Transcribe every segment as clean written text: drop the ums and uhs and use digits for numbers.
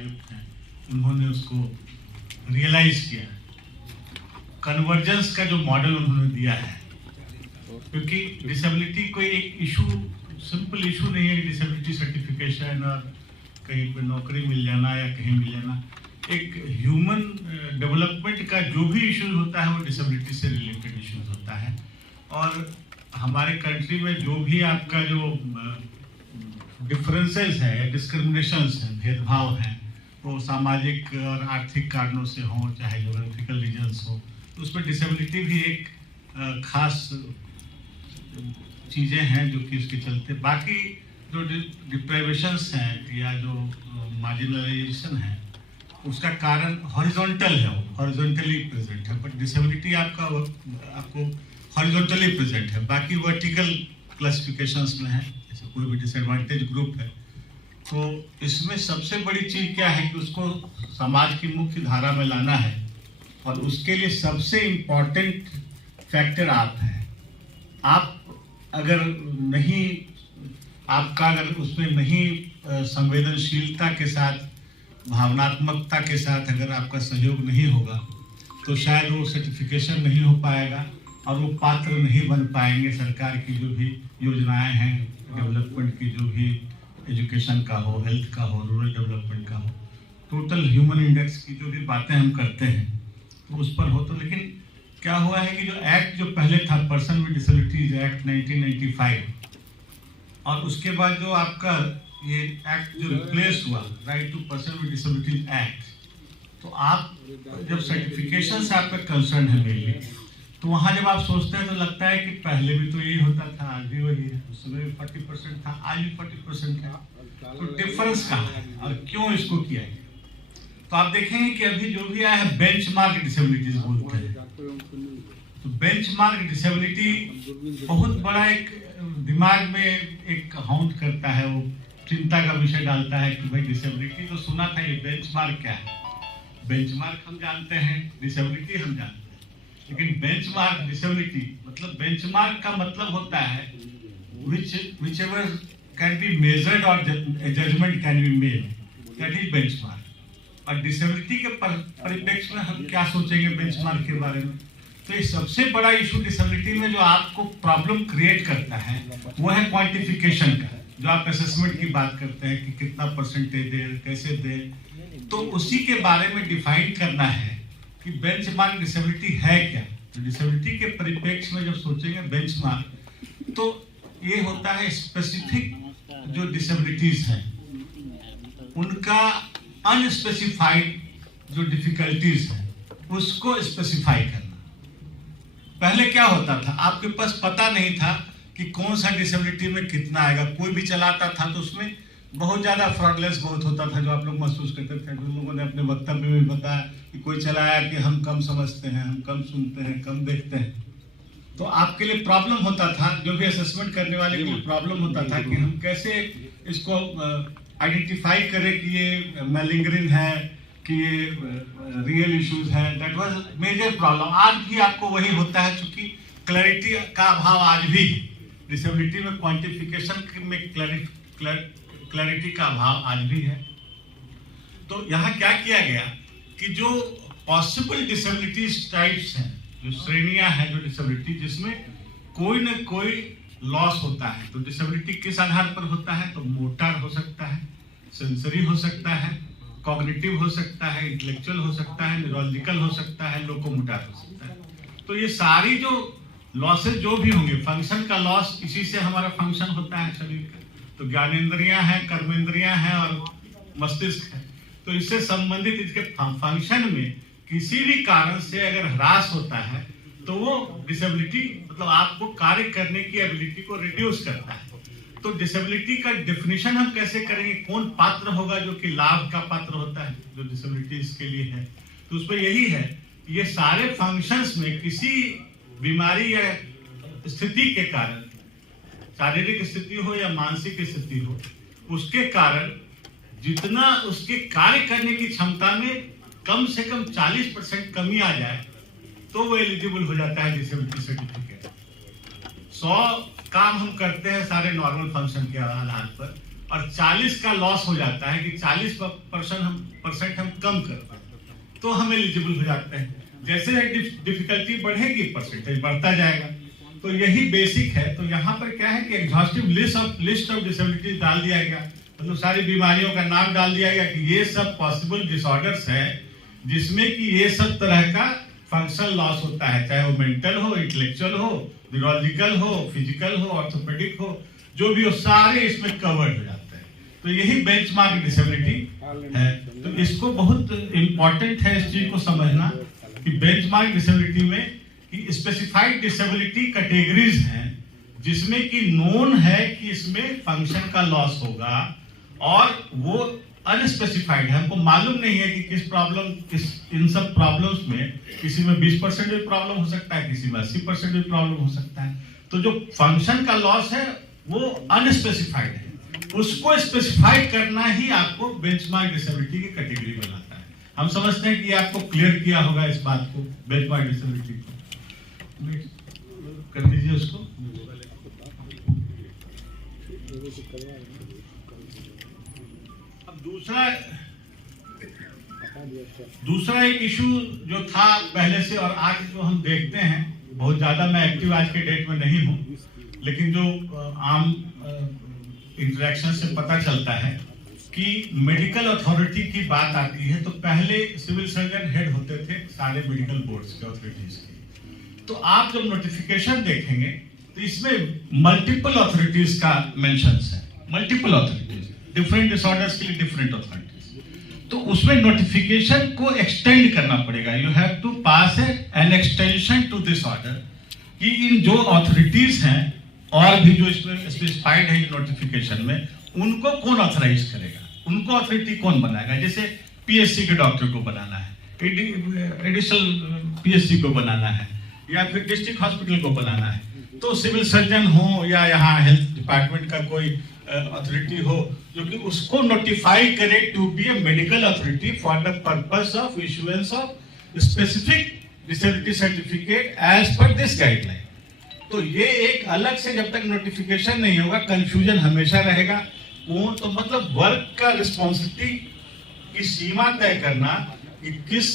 आयुक्त हैं, उन्होंने उसको रियलाइज किया। कन्वर्जेंस का जो मॉडल उन्होंने दिया है, क्योंकि डिसेबिलिटी कोई एक इशू, सिंपल इशू नहीं है कि डिसेबिलिटी सर्टिफिकेशन और कहीं पर नौकरी मिल जाना या कहीं मिल जाना। एक ह्यूमन डेवलपमेंट का जो भी इश्यूज होता है वो डिसेबिलिटी से रिलेटेड इश्यूज होता है। और हमारे कंट्री में जो भी आपका जो डिफरेंसेस है, डिस्क्रिमिनेशंस है, भेदभाव हैं, वो सामाजिक और आर्थिक कारणों से हों, चाहे जोग्राफिकल रीजन्स हो, तो उसमें डिसेबिलिटी भी एक खास चीज़ें हैं जो कि इसके चलते। बाकी जो डिप्राइवेशंस हैं या जो मार्जिनलाइजेशन है, उसका कारण हॉरिजॉन्टल है, वो हॉरिजॉन्टली प्रेजेंट है। बट डिसेबिलिटी आपको हॉरिजॉन्टली प्रेजेंट है, बाकी वर्टिकल क्लासिफिकेशंस में है। जैसे कोई भी डिसएडवांटेज ग्रुप है, तो इसमें सबसे बड़ी चीज़ क्या है कि उसको समाज की मुख्य धारा में लाना है, और उसके लिए सबसे इम्पॉर्टेंट फैक्टर आप हैं। आप अगर नहीं, आपका अगर उसमें नहीं संवेदनशीलता के साथ, भावनात्मकता के साथ अगर आपका सहयोग नहीं होगा, तो शायद वो सर्टिफिकेशन नहीं हो पाएगा और वो पात्र नहीं बन पाएंगे सरकार की जो भी योजनाएं हैं, डेवलपमेंट की, जो भी एजुकेशन का हो, हेल्थ का हो, रूरल डेवलपमेंट का हो, टोटल ह्यूमन इंडेक्स की जो भी बातें हम करते हैं तो उस पर हो। तो लेकिन क्या हुआ है कि जो एक्ट जो पहले था, पर्सन विद डिसेबिलिटीज एक्ट 1995, और उसके बाद जो आपका ये एक्ट जो रिप्लेस हुआ, right to person with disabilities act, तो आप जब सर्टिफिकेशन से आपका कंसर्न है मेनली, तो वहाँ जब आप सोचते हैं तो लगता है कि पहले भी तो यही होता था, आज भी वही है, उस समय भी 40% था, आज भी 40% है। तो डिफरेंस कहाँ है और क्यों इसको किया गया? तो आप देखेंगे कि अभी जो भी आया है बेंचमार्क डिसेबिलिटीज बोलते हैं। तो बेंचमार्क डिसेबिलिटी बहुत बड़ा एक दिमाग में एक हाउंट करता है, वो चिंता का विषय डालता है कि भाई डिसेबिलिटी तो सुना था, ये बेंचमार्क क्या है? बेंचमार्क हम जानते हैं, डिसेबिलिटी हम जानते हैं, लेकिन बेंचमार्क डिसेबिलिटी मतलब, बेंचमार्क का मतलब होता है whichever can be measured or a judgment can be made, that is benchmark। और डिसेबिलिटी के परिप्रेक्ष्य में हम क्या सोचेंगे बेंचमार्क के बारे में? तो ये सबसे बड़ा इशू डिसेबिलिटी में जो आपको प्रॉब्लम क्रिएट करता है वो है क्वांटिफिकेशन का। जो आप असेसमेंट की बात करते हैं कि कितना परसेंटेज दे, कैसे दे, तो उसी के बारे में डिफाइन करना है कि बेंचमार्क डिसेबिलिटी है क्या। तो डिसेबिलिटी के परिप्रेक्ष्य में जब सोचेंगे बेंचमार्क, तो ये होता है स्पेसिफिक जो डिसेबिलिटीज हैं उनका अनस्पेसिफाइड जो डिफिकल्टीज हैं उसको स्पेसिफाई करना। पहले क्या होता था, आपके पास पता नहीं था कि कौन सा डिसेबिलिटी में कितना आएगा। कोई भी चलाता था तो उसमें बहुत ज़्यादा फ्रॉडलेंस बहुत होता था, जो आप लोग महसूस करते थे। जो लोगों ने अपने वक्तव्य में भी बताया कि कोई चलाया कि हम कम समझते हैं, हम कम सुनते हैं, कम देखते हैं, तो आपके लिए प्रॉब्लम होता था, जो भी असेसमेंट करने वाले के लिए प्रॉब्लम होता था कि हम कैसे इसको आइडेंटिफाई करें कि ये मैलिंगरिंग है कि ये रियल इश्यूज है। That was major problem. आज भी आपको वही होता है, क्योंकि क्लैरिटी का अभाव आज भी डिसेबिलिटी में, क्वांटिफिकेशन में क्लैरिटी का अभाव आज भी है। तो यहाँ क्या किया गया कि जो पॉसिबल डिसेबिलिटीज टाइप्स हैं, जो श्रेणियां हैं जो डिसेबिलिटी, जिसमें कोई न कोई लॉस होता है। तो डिसेबिलिटी किस आधार पर होता है? तो मोटर हो सकता है, सेंसरी हो सकता है, कॉग्निटिव हो सकता है, इंटेलेक्चुअल हो सकता है, न्यूरोलॉजिकल हो सकता है, लोकोमोटर हो सकता है। तो ये सारी जो लॉसेस जो भी होंगे, फंक्शन का लॉस, इसी से हमारा फंक्शन होता है शरीर का। तो ज्ञानेंद्रियां हैं, कर्मेंद्रियां हैं और मस्तिष्क है। तो इससे संबंधित इसके फंक्शन में किसी भी कारण से अगर ह्रास होता है तो वो डिसेबिलिटी, मतलब आपको कार्य करने की एबिलिटी को रिड्यूस करता है। तो डिसेबिलिटी का डेफिनेशन हम कैसे करेंगे? कौन पात्र होगा जो कि लाभ का पात्र होता है, जो डिसेबिलिटीज के लिए है? तो उसमें यही है, ये सारे फंक्शंस में किसी बीमारी या स्थिति के कारण, शारीरिक स्थिति हो या मानसिक स्थिति हो, उसके कारण जितना उसके कार्य करने की क्षमता में कम से कम 40% कमी आ जाए तो वो एलिजिबल हो जाता है डिसेबिलिटी सर्टिफिकेट। 100 काम हम करते हैं सारे नॉर्मल फंक्शन के आधार पर, और 40 का लॉस हो जाता है कि 40% हम कम कर पाते तो हम एलिजिबल हो जाते हैं। जैसे डिफिकल्टी बढ़ेगी परसेंटेज बढ़ता जाएगा। तो यही बेसिक है। तो यहाँ पर क्या है कि एग्जॉस्टिव लिस्ट ऑफ डिसेबिलिटी डाल दिया गया, मतलब सारी बीमारियों का नाम डाल दिया गया कि ये सब पॉसिबल डिसऑर्डर्स है जिसमें कि ये सब तरह का फंक्शनल लॉस होता है, चाहे वो मेंटल हो, इंटेलेक्चुअल हो, न्यूरोलॉजिकल हो, फिजिकल हो, ऑर्थोपेडिक हो, जो भी हो सारे इसमें कवर्ड हो जाते हैं। तो यही बेंचमार्क डिसेबिलिटी है। तो इसको बहुत इंपॉर्टेंट है इस चीज को समझना कि बेंचमार्क डिसेबिलिटी में कि स्पेसिफाइड डिसेबिलिटी कैटेगरीज हैं जिसमें कि नोन है कि इसमें फंक्शन का लॉस होगा और वो अनस्पेसिफाइड है, हमको मालूम नहीं है कि इन सब प्रॉब्लम्स में किसी में 20% भी प्रॉब्लम हो सकता है, किसी में 80% भी प्रॉब्लम हो सकता है। तो जो फंक्शन का लॉस है वो अनस्पेसिफाइड है, उसको स्पेसिफाइड करना ही आपको बेंचमार्क डिसेबिलिटी की कैटेगरी बनाता है। हम समझते हैं कि आपको क्लियर किया होगा इस बात को, बेंचमार्क डिसेबिलिटी को कर दीजिए उसको। अब दूसरा एक इशू जो था पहले से और आज जो हम देखते हैं, बहुत ज्यादा मैं एक्टिव आज के डेट में नहीं हूं, लेकिन जो आम इंटरेक्शन से पता चलता है कि मेडिकल अथॉरिटी की बात आती है तो पहले सिविल सर्जन हेड होते थे सारे मेडिकल बोर्ड्स के, अथॉरिटीज के। तो आप जब नोटिफिकेशन देखेंगे तो इसमें मल्टीपल अथॉरिटीज का मेंशंस है, मल्टीपल अथॉरिटीज, डिफरेंट डिसऑर्डर्स के लिए डिफरेंट अथॉरिटीज। तो उसमें नोटिफिकेशन को एक्सटेंड करना पड़ेगा, you have to pass an extension to this order कि इन जो अथॉरिटीज हैं और भी जो इसमें स्पेसिफाइड है नोटिफिकेशन में, उनको कौन ऑथराइज करेगा, उनको अथॉरिटी कौन बनाएगा। जैसे पीएससी के डॉक्टर को बनाना है, एडिशनल पीएससी को बनाना है, या फिर डिस्ट्रिक्ट हॉस्पिटल को बनाना है, तो सिविल सर्जन हो या यहाँ हेल्थ डिपार्टमेंट का कोई अथॉरिटी हो जो कि उसको नोटिफाई करे to be a medical authority for the purpose of issuance of specific disability certificate as per this guideline. तो ये एक अलग से जब तक नोटिफिकेशन नहीं होगा कंफ्यूजन हमेशा रहेगा। कौन, तो मतलब वर्क का रिस्पॉन्सिबिलिटी की सीमा तय करना कि किस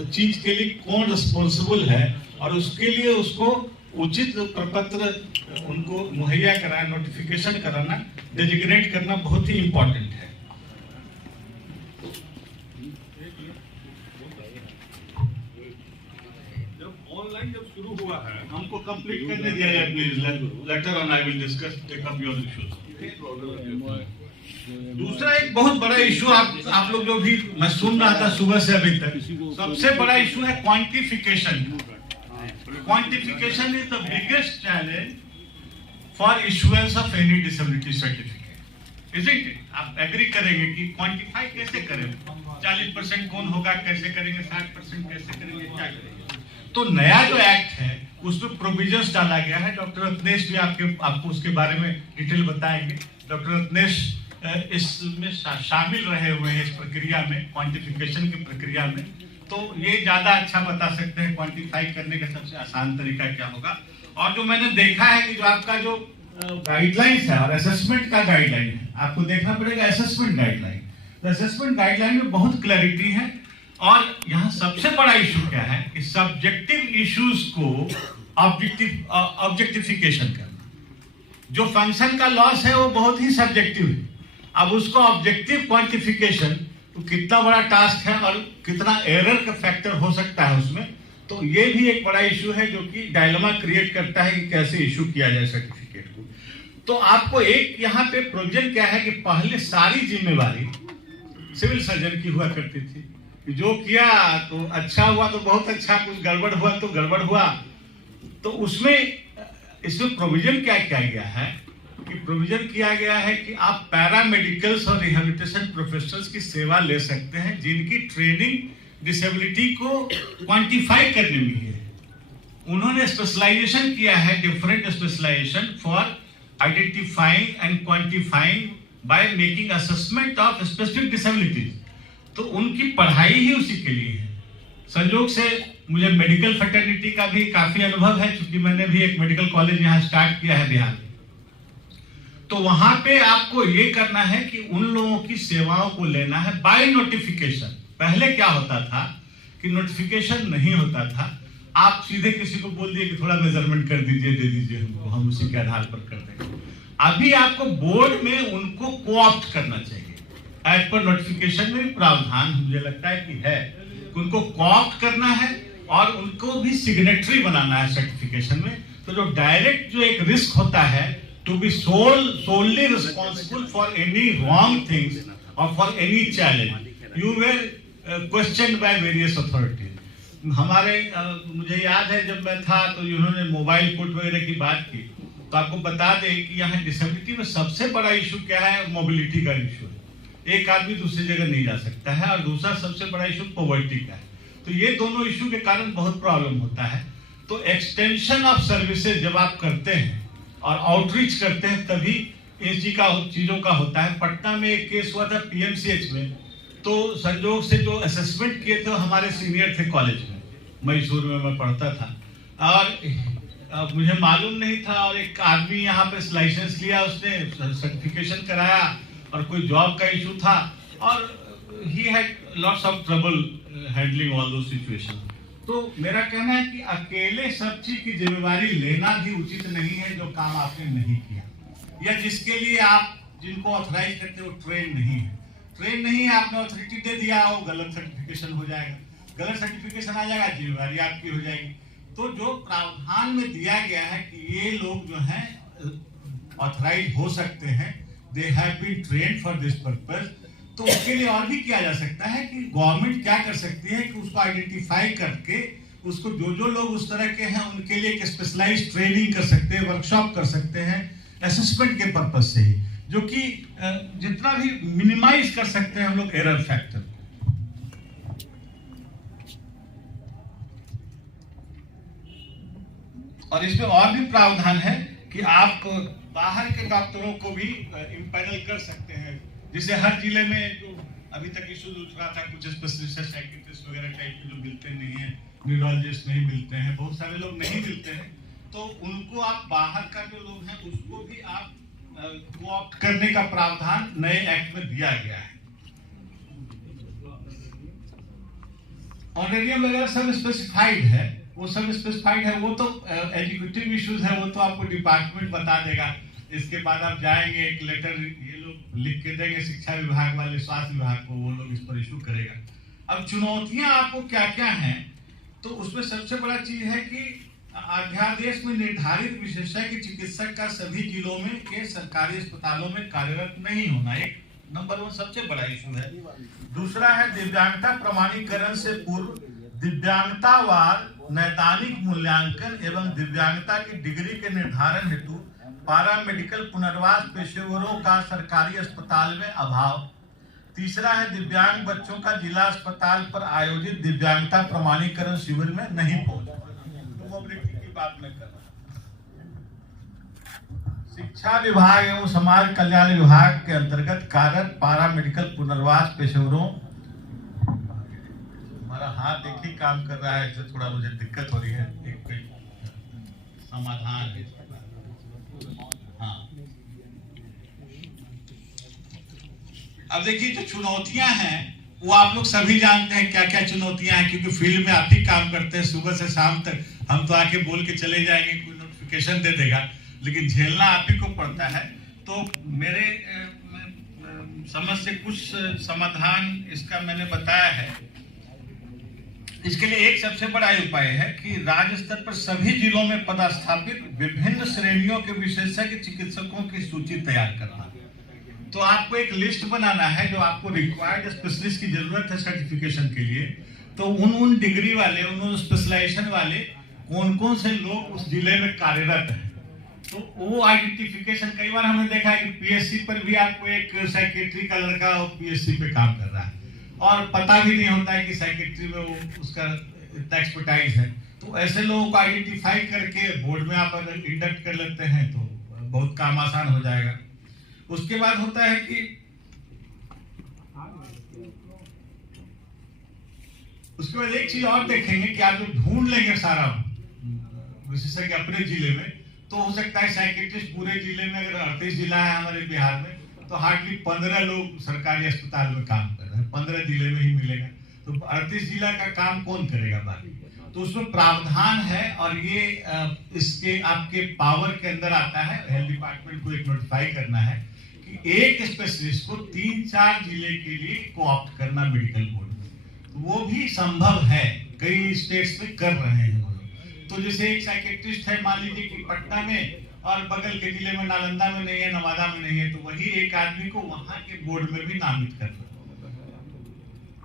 चीज के लिए कौन रिस्पॉन्सिबल है और उसके लिए उसको उचित प्रपत्र उनको मुहैया कराना, नोटिफिकेशन कराना, डेजिग्नेट करना बहुत ही इंपॉर्टेंट है। जब शुरू हुआ है हमको कंप्लीट करने दिया जाए please, later on I will discuss take up your issues. दूसरा एक बहुत बड़ा इशू आप लोग जो भी मैं सुन रहा था सुबह से अभी तक, सबसे बड़ा इशू है quantification. Quantification is the biggest challenge for issuance of any disability certificate, isn't it? आप एग्री करेंगे कि क्वांटिफाई कैसे करें, 40% कौन होगा, कैसे करेंगे, 60% कैसे करेंगे, क्या करेंगे। तो नया जो एक्ट है उसमें प्रोविजंस डाला गया है। डॉक्टर रत्नेश भी आपको उसके बारे में डिटेल बताएंगे। डॉक्टर रत्नेश इसमें शामिल रहे हुए हैं इस प्रक्रिया में, क्वांटिफिकेशन की प्रक्रिया में, तो ये ज्यादा अच्छा बता सकते हैं क्वांटिफाई करने का सबसे आसान तरीका क्या होगा। और जो मैंने देखा है कि जो आपका जो गाइडलाइंस है और असेसमेंट का गाइडलाइन है, आपको देखना पड़ेगा असेसमेंट गाइडलाइन। तो असेसमेंट गाइडलाइन में बहुत क्लैरिटी है। और यहाँ सबसे बड़ा इशू क्या है कि सब्जेक्टिव इश्यूज को ऑब्जेक्टिफिकेशन करना। जो फंक्शन का लॉस है वो बहुत ही सब्जेक्टिव है, अब उसको ऑब्जेक्टिव क्वांटिफिकेशन, तो कितना बड़ा टास्क है और कितना एरर का फैक्टर हो सकता है उसमें। तो ये भी एक बड़ा इशू है जो कि डायलेमा क्रिएट करता है कि कैसे इशू किया जाए सर्टिफिकेट को। तो आपको एक यहाँ पे प्रोविजन क्या है कि पहले सारी जिम्मेवारी सिविल सर्जन की हुआ करती थी, जो किया तो अच्छा हुआ तो बहुत अच्छा, कुछ गड़बड़ हुआ तो गड़बड़ हुआ। तो इसमें प्रोविजन क्या किया गया है कि प्रोविजन किया गया है कि आप पैरामेडिकल्स और रिहेबिलिटेशन प्रोफेशनल्स की सेवा ले सकते हैं जिनकी ट्रेनिंग डिसेबिलिटी को क्वांटिफाई करने में है। उन्होंने स्पेशलाइजेशन किया है, different specialisation for identifying and quantifying by making assessment of specific disabilities. तो उनकी पढ़ाई ही उसी के लिए है। संयोग से मुझे मेडिकल फैटर्निटी का भी काफी अनुभव है, क्योंकि मैंने भी एक मेडिकल कॉलेज यहाँ स्टार्ट किया है बिहार में। तो वहां पे आपको ये करना है कि उन लोगों की सेवाओं को लेना है बाय नोटिफिकेशन। पहले क्या होता था कि नोटिफिकेशन नहीं होता था, आप सीधे किसी को बोल दिए कि थोड़ा मेजरमेंट कर दीजिए, दे दीजिए हमको, हम उसी के आधार पर कर देंगे। अभी आपको बोर्ड में उनको कोऑप्ट करना चाहिए, एज पर नोटिफिकेशन में भी प्रावधान मुझे लगता है कि है, उनको कोऑप्ट करना है और उनको भी सिग्नेटरी बनाना है सर्टिफिकेशन में। तो जो डायरेक्ट जो एक रिस्क होता है to be solely responsible for any wrong things or for any challenge, you were questioned by various authorities. हमारे मुझे याद है जब मैं था तो उन्होंने मोबाइल कोर्ट वगैरह की बात की, तो आपको बता दें कि यहाँ डिसेबिलिटी में सबसे बड़ा इशू क्या है, मोबिलिटी का इशू है। एक आदमी दूसरी जगह नहीं जा सकता है, और दूसरा सबसे बड़ा इशू पॉवर्टी का है। तो ये दोनों इशू के कारण बहुत प्रॉब्लम होता है। तो एक्सटेंशन ऑफ सर्विसेज जब आप करते हैं और आउटरीच करते हैं तभी इन चीजों का होता है। पटना में एक केस हुआ था पीएमसीएच में, तो संजोग से जो असेसमेंट किए थे हमारे सीनियर थे कॉलेज में, मैसूर में मैं पढ़ता था, और मुझे मालूम नहीं था, और एक आदमी यहाँ पे लाइसेंस लिया, उसने सर्टिफिकेशन कराया और कोई जॉब का इशू था, और he had lots of trouble handling all दो सिचुएशन। तो मेरा कहना है कि अकेले सब चीज की जिम्मेवारी लेना भी उचित नहीं है जो काम आपने नहीं किया, या जिसके लिए आप जिनको ऑथराइज करते हो ट्रेन नहीं है, आपने अथॉरिटी दे दिया, वो गलत सर्टिफिकेशन हो जाएगा, गलत सर्टिफिकेशन आ जाएगा, जिम्मेवारी आपकी हो जाएगी। तो जो प्रावधान में दिया गया है कि ये लोग जो हैं ऑथराइज हो सकते हैं, they have been trained for this purpose, तो उसके लिए और भी किया जा सकता है कि गवर्नमेंट क्या कर सकती है कि उसको आइडेंटिफाई करके उसको जो लोग उस तरह के हैं उनके लिए एक स्पेशलाइज्ड ट्रेनिंग कर सकते हैं, वर्कशॉप कर सकते हैं असेसमेंट के पर्पस से ही, जो कि जितना भी मिनिमाइज कर सकते हैं हम लोग एरर फैक्टर। और इसमें और भी प्रावधान है कि आप बाहर के डॉक्टरों को भी इम्पैनल कर सकते हैं, जिसे हर जिले में जो अभी तक इशू उठ रहा था, कुछ स्पेशलिस्ट साइकियाट्रिस्ट वगैरह टाइप के जो मिलते नहीं है, न्यूरोलॉजिस्ट नहीं मिलते हैं, बहुत सारे लोग नहीं मिलते हैं, तो उनको आप बाहर का जो लोग हैं उसको भी आप कोऑप्ट करने का प्रावधान नए एक्ट में दिया गया है। ऑनरेरियम वगैरह सब स्पेसिफाइड है, वो सब स्पेसिफाइड है, वो तो एग्जीक्यूटिव इश्यूज है, वो तो आपको डिपार्टमेंट बता देगा। इसके बाद आप जाएंगे, एक लेटर ये लोग लिख के देंगे शिक्षा विभाग वाले, स्वास्थ्य विभाग को, वो लोग इस पर इशू करेगा। अब चुनौतियां आपको क्या क्या हैं, तो उसमें सबसे बड़ा चीज है कि अध्यादेश में निर्धारित विशेषज्ञ के चिकित्सक का सभी जिलों में के सरकारी अस्पतालों में कार्यरत नहीं होना, एक नंबर 1 सबसे बड़ा इशू है। दूसरा है दिव्यांगता प्रमाणीकरण से पूर्व दिव्यांगतावार नैदानिक मूल्यांकन एवं दिव्यांगता की डिग्री के निर्धारण हेतु पारा मेडिकल पुनर्वास पेशेवरों का सरकारी अस्पताल में अभाव। तीसरा है दिव्यांग बच्चों का जिला अस्पताल पर आयोजित दिव्यांगता प्रमाणीकरण शिविर में नहीं पहुंचना। तो मोबिलिटी की बात मैं कर रहा हूं। शिक्षा विभाग एवं समाज कल्याण विभाग के अंतर्गत कार्यरत पारा मेडिकल पुनर्वास पेशेवरों, हमारा हाथ देखिए काम कर रहा है, इससे थोड़ा मुझे दिक्कत हो रही है, एक समाधान है। हाँ, अब देखिए जो चुनौतियां हैं वो आप लोग सभी जानते हैं क्या क्या चुनौतियां हैं, क्योंकि फील्ड में आप ही काम करते हैं सुबह से शाम तक। हम तो आके बोल के चले जाएंगे, कोई नोटिफिकेशन दे देगा, लेकिन झेलना आप ही को पड़ता है। तो मेरे समझ से कुछ समाधान इसका मैंने बताया है। इसके लिए एक सबसे बड़ा उपाय है कि राज्य स्तर पर सभी जिलों में पदस्थापित विभिन्न श्रेणियों के विशेषज्ञ चिकित्सकों की सूची तैयार करना। तो आपको एक लिस्ट बनाना है जो आपको रिक्वायर्ड स्पेशलिस्ट की जरूरत है सर्टिफिकेशन के लिए, तो उन डिग्री वाले, उन स्पेशलाइजेशन वाले कौन कौन से लोग उस जिले में कार्यरत हैं, तो वो आइडेंटिफिकेशन। कई बार हमने देखा है कि पीएससी पर भी आपको एक साइकेट्री का लड़का पीएससी पे काम कर रहा है और पता भी नहीं होता है कि साइकेट्री में वो उसका इतना एक्सपर्टाइज है। तो ऐसे लोगों को आइडेंटिफाई करके बोर्ड में आप अगर इंडक्ट कर लेते हैं तो बहुत काम आसान हो जाएगा। उसके बाद होता है कि उसके बाद एक चीज और देखेंगे कि आप जो ढूंढ लेंगे सारा विशेषज्ञ अपने जिले में, तो हो सकता है साइकियाट्रिस्ट पूरे जिले में, अगर 38 जिला है हमारे बिहार में, तो हार्डली 15 लोग सरकारी अस्पताल में काम कर रहे हैं, 15 जिले में ही मिलेगा। तो 38 जिला का काम कौन करेगा बाकी? तो उसमें प्रावधान है, और ये इसके आपके पावर के अंदर आता है। हेल्थ डिपार्टमेंट को एक नोटिफाई करना है कि एक स्पेशलिस्ट को 3-4 जिले के लिए कोऑप्ट करना मेडिकल बोर्ड में, तो वो भी संभव है, कई स्टेट्स में कर रहे हैं वो लोग। तो जैसे एक साइकियाट्रिस्ट है, मान लीजिए कि पटना में, और बगल के जिले में नालंदा में नहीं है, नवादा में नहीं है, तो वही एक आदमी को वहां के बोर्ड में भी नामित करना।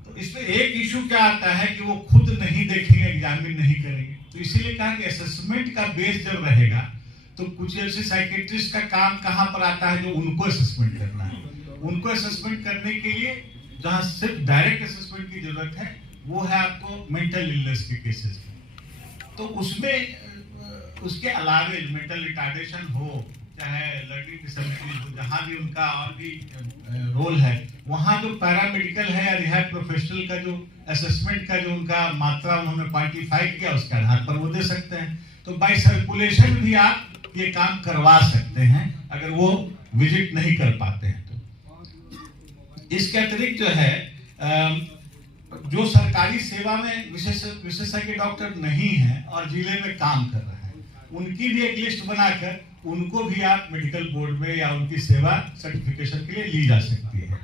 तो इसमें एक इशू क्या आता है कि वो खुद नहीं देखेंगे, एग्जामिन नहीं करेंगे। तो इसीलिए कहा कि असेसमेंट का बेस जब रहेगा, तो कुछ ऐसे साइकियाट्रिस्ट का काम कहां पर आता है जो उनको असेसमेंट करना है। उनको असेसमेंट करने के लिए जहां सिर्फ डायरेक्ट असेसमेंट की जरूरत है, वो है आपको मेंटल इलनेस के केसेस में। तो उसमें उसके अलावे मेंटल रिटार्डेशन हो, चाहे लर्निंग डिसेबिलिटी हो, जहाँ भी उनका और भी रोल है, वहाँ जो पैरामेडिकल है या रिहैब प्रोफेशनल का जो असेसमेंट का जो उनका मात्रा उन्होंने क्वांटिफाई किया, उसके आधार पर वो दे सकते हैं। तो बाय सर्कुलेशन भी आप ये काम करवा सकते हैं, अगर वो विजिट नहीं कर पाते हैं तो। इसके अतिरिक्त जो है, जो सरकारी सेवा में विशेषज्ञ डॉक्टर नहीं है और जिले में काम कर रहे हैं, उनकी भी एक लिस्ट बनाकर उनको भी आप मेडिकल बोर्ड में या उनकी सेवा सर्टिफिकेशन के लिए ली जा सकती है।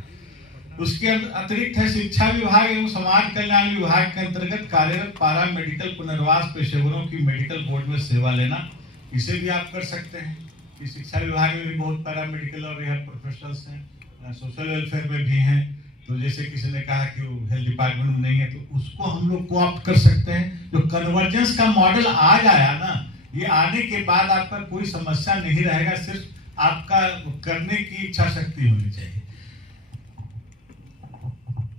उसके अतिरिक्त है शिक्षा विभाग एवं समाज कल्याण विभाग के अंतर्गत कार्यरत पारा मेडिकल पुनर्वास पेशेवरों की मेडिकल बोर्ड में सेवा लेना, इसे भी आप कर सकते हैं। कि शिक्षा विभाग में भी बहुत पैरा मेडिकल और रिहैब प्रोफेशनल्स हैं, सोशल वेलफेयर में भी हैं। तो जैसे किसी ने कहा कि वो हेल्थ डिपार्टमेंट में नहीं है, तो उसको हम लोग कोऑप्ट कर सकते हैं। जो कन्वर्जेंस का मॉडल आ गया ना, ये आने के बाद आपका कोई समस्या नहीं रहेगा, सिर्फ आपका करने की इच्छा शक्ति होनी चाहिए।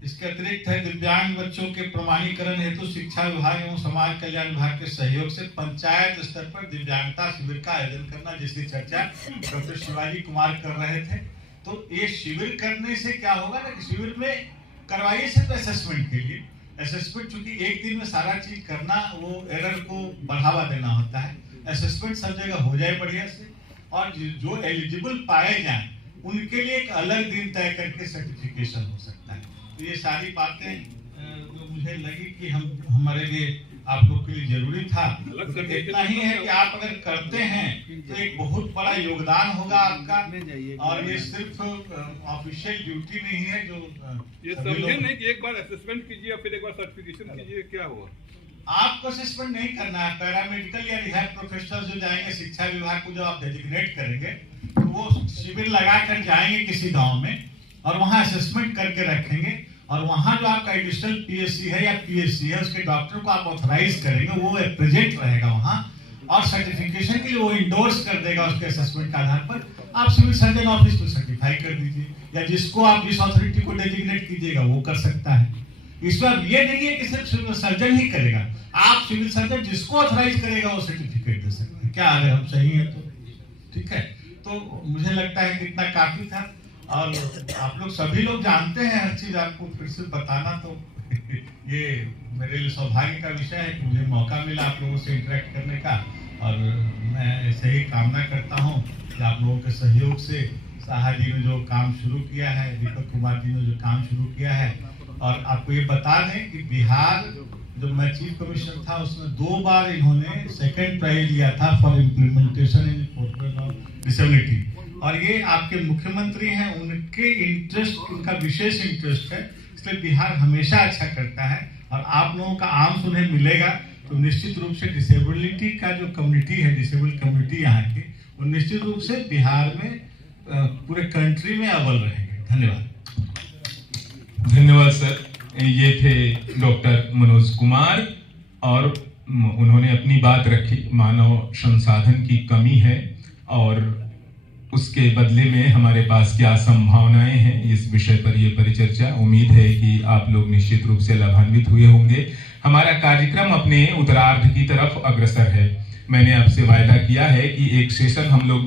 इसके अतिरिक्त है दिव्यांग बच्चों के प्रमाणीकरण हेतु शिक्षा विभाग एवं समाज कल्याण विभाग के सहयोग से पंचायत स्तर पर दिव्यांगता शिविर का आयोजन करना, जिसकी चर्चा डॉक्टर शिवाजी कुमार कर रहे थे। तो ये शिविर करने से क्या होगा ना, कि शिविर में करवाइए सिर्फ असेसमेंट के लिए। असेसमेंट चूंकि एक दिन में सारा चीज करना, वो एरर को बढ़ावा देना होता है। असेसमेंट सब जगह हो जाए बढ़िया से, और जो एलिजिबल पाए जाएं उनके लिए एक अलग दिन तय करके सर्टिफिकेशन हो सकता है। तो ये सारी बातें जो मुझे लगी कि हमारे लिए आप लोग के लिए जरूरी था। तो इतना ही है कि आप अगर करते हैं तो एक बहुत बड़ा योगदान होगा आपका, और ये सिर्फ ऑफिशियल ड्यूटी नहीं है। जो ये समझे नहीं कि एक बार असेसमेंट कीजिए और फिर एक बार सर्टिफिकेशन कीजिए, क्या हुआ? आपको असेसमेंट नहीं करना है। पैरामेडिकल या रिहैब प्रोफेशनल जो जाएंगे शिक्षा विभाग को, जो आप डेजिग्नेट करेंगे, तो वो शिविर लगा कर जाएंगे किसी गांव में, और वहां असेसमेंट करके रखेंगे। और वहां जो आपका एडिशनल पीएससी है या पीएचसी है, उसके डॉक्टर को आप ऑथराइज करेंगे, वो प्रेजेंट रहेगा वहां, और सर्टिफिकेशन के लिए वो इंडोर्स कर देगा उसके असेसमेंट के आधार पर। आप सिविल सर्जन ऑफिस में सर्टिफाई कर दीजिए, या जिसको आप जिस अथॉरिटी को डेजिग्नेट कीजिएगा वो कर सकता है। इसमें अब ये नहीं है कि सिर्फ सिविल सर्जन ही करेगा, आप सिविल सर्जन जिसको ऑथराइज करेगा वो सर्टिफिकेट दे सकते हैं। क्या अगर हम सही हैं तो ठीक है। तो मुझे लगता है कि इतना काफी था, और आप लोग सभी लोग जानते हैं हर चीज, आपको फिर से बताना तो ये मेरे लिए सौभाग्य का विषय है कि मुझे मौका मिला आप लोगों से इंटरेक्ट करने का। और मैं ऐसे ही कामना करता हूँ कि आप लोगों के सहयोग से साहा जी ने जो काम शुरू किया है, दीपक कुमार जी ने जो काम शुरू किया है, और आपको ये बता दें कि बिहार जब मैं चीफ कमिश्नर था, उसमें 2 बार इन्होंने सेकंड प्राइज लिया था for implementation in portal of disability. और ये आपके मुख्यमंत्री हैं, उनके इंटरेस्ट, उनका विशेष इंटरेस्ट है, इसलिए बिहार हमेशा अच्छा करता है। और आप लोगों का आर्म्स उन्हें मिलेगा तो निश्चित रूप से डिसेबिलिटी का जो कम्युनिटी है, डिसेबल कम्युनिटी यहाँ की, वो निश्चित रूप से बिहार में पूरे कंट्री में अव्वल रहेंगे। धन्यवाद। धन्यवाद सर। ये थे डॉक्टर मनोज कुमार, और उन्होंने अपनी बात रखी। मानव संसाधन की कमी है और उसके बदले में हमारे पास क्या संभावनाएं हैं, इस विषय पर ये परिचर्चा। उम्मीद है कि आप लोग निश्चित रूप से लाभान्वित हुए होंगे। हमारा कार्यक्रम अपने उत्तरार्ध की तरफ अग्रसर है। मैंने आपसे वायदा किया है कि एक सेशन हम लोग